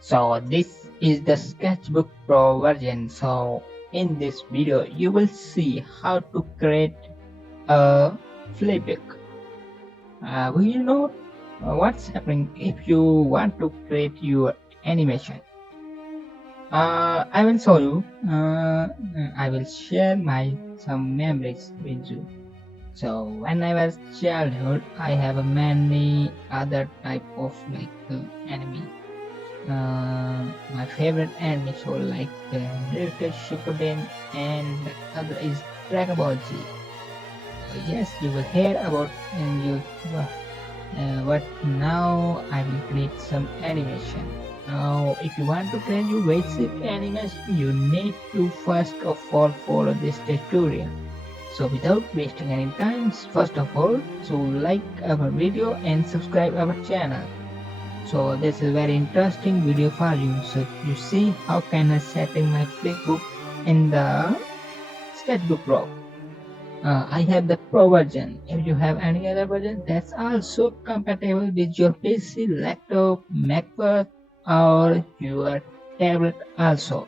So this is the Sketchbook Pro version. So in this video you will see how to create a flipbook. Will you know what's happening if you want to create your animation? I will show you. I will share my some memories with you. So when I was childhood, I have a many other type of anime. My favorite anime show Naruto Shippuden and the other is Dragon Ball Z. Yes, you will hear about and you but now I will create some animation. Now if you want to create your basic animation, you need to first of all follow this tutorial. So without wasting any time, first of all, so like our video and subscribe our channel. So this is very interesting video for you. So you see how can I setting my flipbook in the Sketchbook Pro. I have the Pro version. If you have any other version, that's also compatible with your PC, laptop, MacBook, or your tablet also.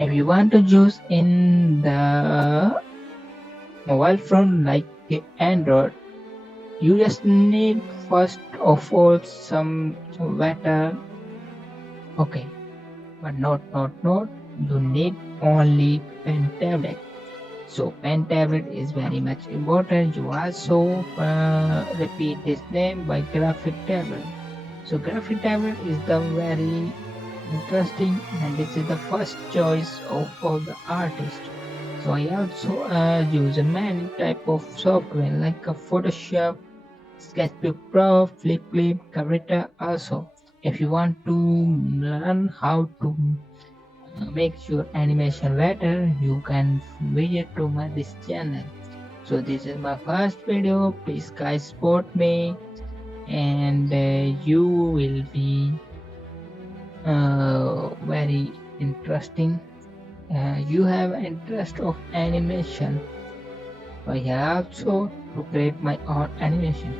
If you want to use in the mobile phone like the Android, you just need first of all some better. Okay, but not. You need only pen tablet. So pen tablet is very much important. You also repeat this name by graphic tablet. So graphic tablet is the very interesting and this is the first choice of all the artists. So I also use a many type of software like a Photoshop, Sketchbook Pro, Flip, Carita also. If you want to learn how to make your animation better, you can visit to my this channel. So this is my first video. Please guys support me and you will be very interesting. You have interest of animation. So I also to create my own animation.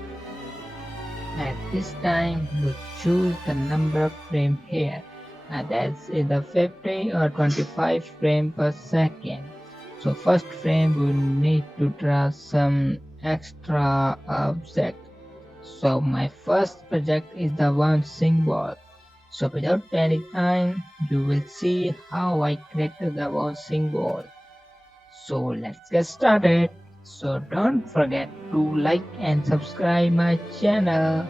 At this time, you choose the number of frame here. That's either 50 or 25 frame per second. So first frame we need to draw some extra object. So my first project is the bouncing ball. So without any time, you will see how I created the bouncing ball. So let's get started. So don't forget to like and subscribe my channel.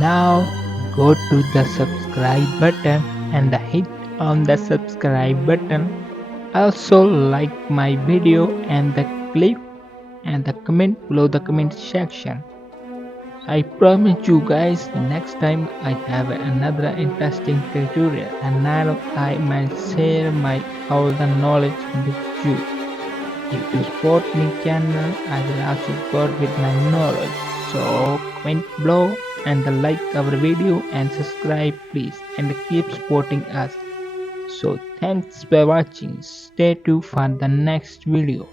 Now go to the subscribe button and hit on the subscribe button. Also like my video and the clip and the comment below the comment section. I promise you guys next time I have another interesting tutorial and now I might share my all the knowledge with you. If you support me channel, I will also support with my knowledge. So comment below and like our video and subscribe please and keep supporting us. So thanks for watching. Stay tuned for the next video.